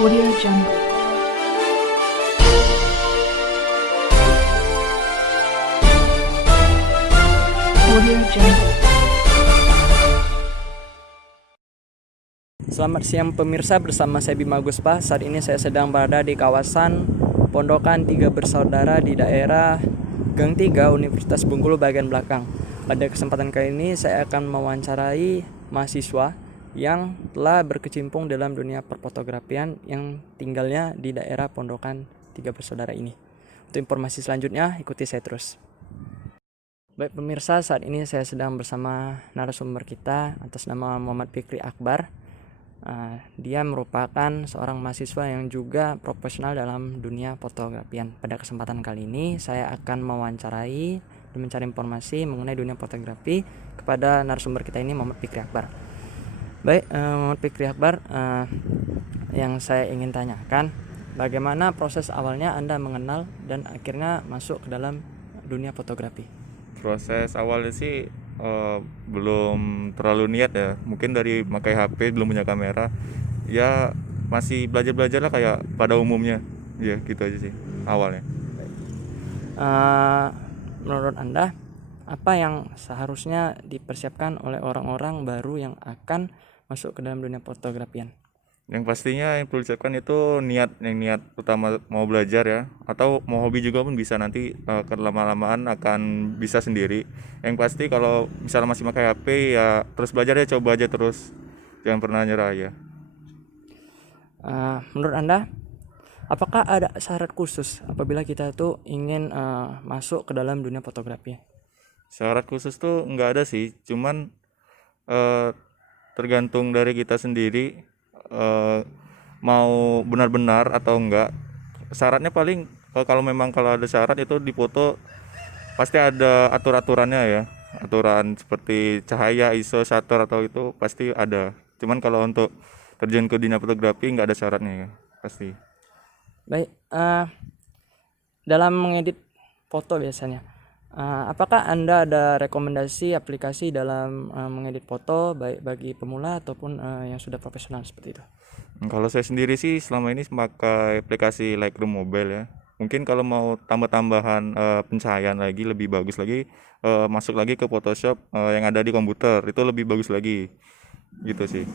Audio Jungle. Audio Jungle. Selamat siang pemirsa, bersama saya Bima Guspa. Saat ini saya sedang berada di kawasan Pondokan Tiga Bersaudara di daerah Gang 3 Universitas Bengkulu bagian belakang. Pada kesempatan kali ini saya akan mewawancarai mahasiswa yang telah berkecimpung dalam dunia perfotografian yang tinggalnya di daerah Pondokan Tiga Bersaudara ini. Untuk informasi selanjutnya ikuti saya terus. Baik pemirsa, saat ini saya sedang bersama narasumber kita atas nama Muhammad Fikri Akbar. Dia merupakan seorang mahasiswa yang juga profesional dalam dunia fotografian. Pada kesempatan kali ini saya akan mewawancarai dan mencari informasi mengenai dunia fotografi kepada narasumber kita ini, Muhammad Fikri Akbar. Baik, Muhammad Fikri Akbar, yang saya ingin tanyakan, bagaimana proses awalnya Anda mengenal dan akhirnya masuk ke dalam dunia fotografi? Proses awalnya sih belum terlalu niat ya, mungkin dari pakai HP, belum punya kamera ya, masih belajar lah kayak pada umumnya ya, gitu aja sih awalnya. Menurut Anda, apa yang seharusnya dipersiapkan oleh orang-orang baru yang akan masuk ke dalam dunia fotografian? Yang pastinya yang perlu disiapkan itu niat utama, mau belajar ya, atau mau hobi juga pun bisa, nanti lama-lamaan akan bisa sendiri. Yang pasti kalau misalnya masih pakai HP ya terus belajar ya, coba aja terus, jangan pernah nyerah ya. Menurut Anda, apakah ada syarat khusus apabila kita tuh ingin masuk ke dalam dunia fotografi? Syarat khusus tuh nggak ada sih, cuman tergantung dari kita sendiri, mau benar-benar atau enggak. Syaratnya paling kalau ada syarat itu di foto pasti ada aturannya ya, aturan seperti cahaya, ISO, shutter atau itu pasti ada. Cuman kalau untuk terjun ke dunia fotografi nggak ada syaratnya ya, pasti. Baik, dalam mengedit foto biasanya, apakah Anda ada rekomendasi aplikasi dalam mengedit foto baik bagi pemula ataupun yang sudah profesional seperti itu? Kalau saya sendiri sih selama ini pakai aplikasi Lightroom Mobile ya. Mungkin kalau mau tambah-tambahan pencahayaan lagi lebih bagus lagi, masuk lagi ke Photoshop yang ada di komputer, itu lebih bagus lagi, gitu sih.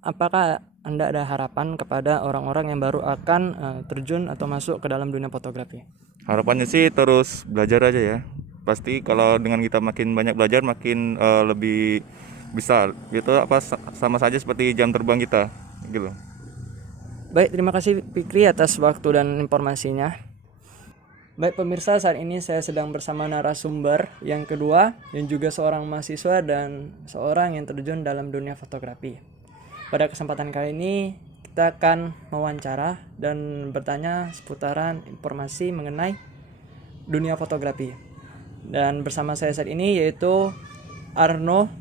Apakah Anda ada harapan kepada orang-orang yang baru akan terjun atau masuk ke dalam dunia fotografi? Harapannya sih terus belajar aja ya. Pasti kalau dengan kita makin banyak belajar makin lebih bisa gitu, sama saja seperti jam terbang kita gitu. Baik, terima kasih Fikri atas waktu dan informasinya. Baik pemirsa, saat ini saya sedang bersama narasumber yang kedua yang juga seorang mahasiswa dan seorang yang terjun dalam dunia fotografi. Pada kesempatan kali ini kita akan mewawancara dan bertanya seputaran informasi mengenai dunia fotografi. Dan bersama saya saat ini yaitu Arno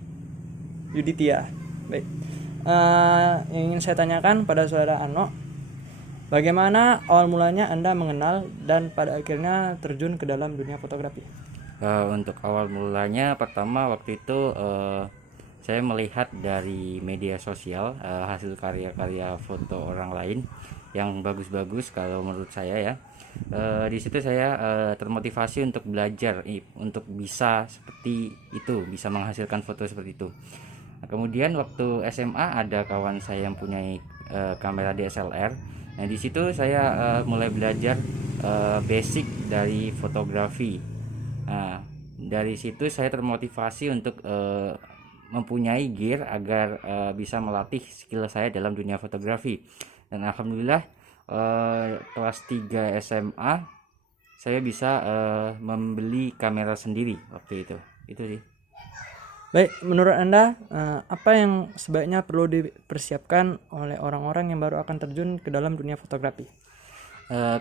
Yuditya. Baik, yang ingin saya tanyakan pada saudara Arno, bagaimana awal mulanya Anda mengenal dan pada akhirnya terjun ke dalam dunia fotografi? Untuk awal mulanya, pertama waktu itu saya melihat dari media sosial hasil karya-karya foto orang lain yang bagus-bagus kalau menurut saya ya. Di situ saya termotivasi untuk belajar untuk bisa seperti itu, bisa menghasilkan foto seperti itu. Nah, kemudian waktu SMA ada kawan saya yang punya kamera DSLR. Nah, di situ saya mulai belajar basic dari fotografi. Nah, dari situ saya termotivasi untuk mempunyai gear agar bisa melatih skill saya dalam dunia fotografi. Dan alhamdulillah kelas 3 SMA saya bisa membeli kamera sendiri waktu itu. Itu sih. Baik, menurut Anda apa yang sebaiknya perlu dipersiapkan oleh orang-orang yang baru akan terjun ke dalam dunia fotografi?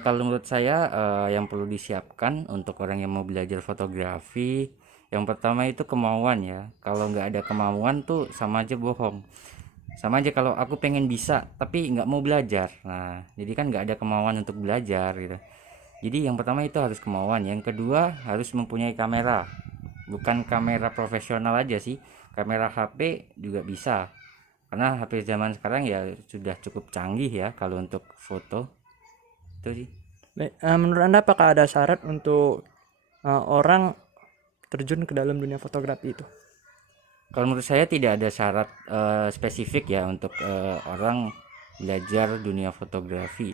Kalau menurut saya yang perlu disiapkan untuk orang yang mau belajar fotografi, yang pertama itu kemauan ya. Kalau nggak ada kemauan tuh sama aja bohong. Sama aja kalau aku pengen bisa tapi nggak mau belajar. Nah, jadi kan nggak ada kemauan untuk belajar gitu. Jadi yang pertama itu harus kemauan. Yang kedua harus mempunyai kamera. Bukan kamera profesional aja sih, kamera HP juga bisa. karena HP zaman sekarang ya sudah cukup canggih ya kalau untuk foto itu sih. Baik, menurut Anda apakah ada syarat untuk orang terjun ke dalam dunia fotografi itu? Kalau menurut saya tidak ada syarat spesifik ya untuk orang belajar dunia fotografi.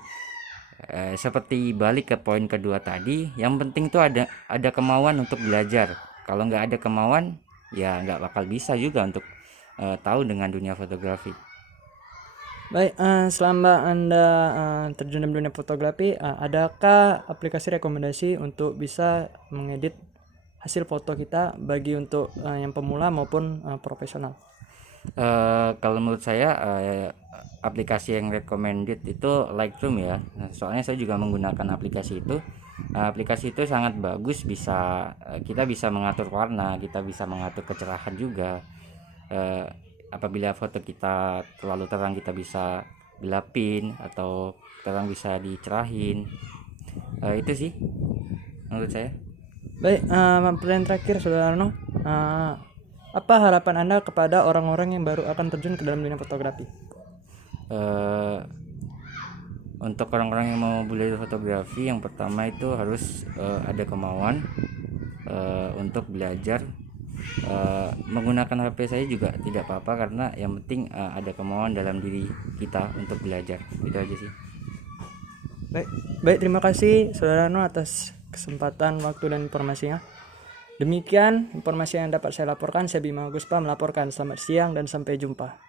Seperti balik ke poin kedua tadi, yang penting tuh ada kemauan untuk belajar. Kalau nggak ada kemauan, ya nggak bakal bisa juga untuk tahu dengan dunia fotografi. Baik, selama Anda terjun dalam dunia fotografi, adakah aplikasi rekomendasi untuk bisa mengedit hasil foto kita bagi untuk yang pemula maupun profesional? Kalau menurut saya aplikasi yang recommended itu Lightroom ya. Nah, soalnya saya juga menggunakan aplikasi itu. Aplikasi itu sangat bagus, kita bisa mengatur warna, kita bisa mengatur kecerahan juga. Apabila foto kita terlalu terang kita bisa gelapin, atau terang bisa dicerahin. Itu sih menurut saya. Baik, pertanyaan terakhir Saudara Arno, apa harapan Anda kepada orang-orang yang baru akan terjun ke dalam dunia fotografi? Untuk orang-orang yang mau belajar fotografi, yang pertama itu harus ada kemauan untuk belajar. Menggunakan HP saya juga tidak apa-apa, karena yang penting ada kemauan dalam diri kita untuk belajar. Itu aja sih. Baik, terima kasih Saudara Arno atas kesempatan, waktu, dan informasinya. Demikian informasi yang dapat saya laporkan. Saya Bima Guspa melaporkan. Selamat siang dan sampai jumpa.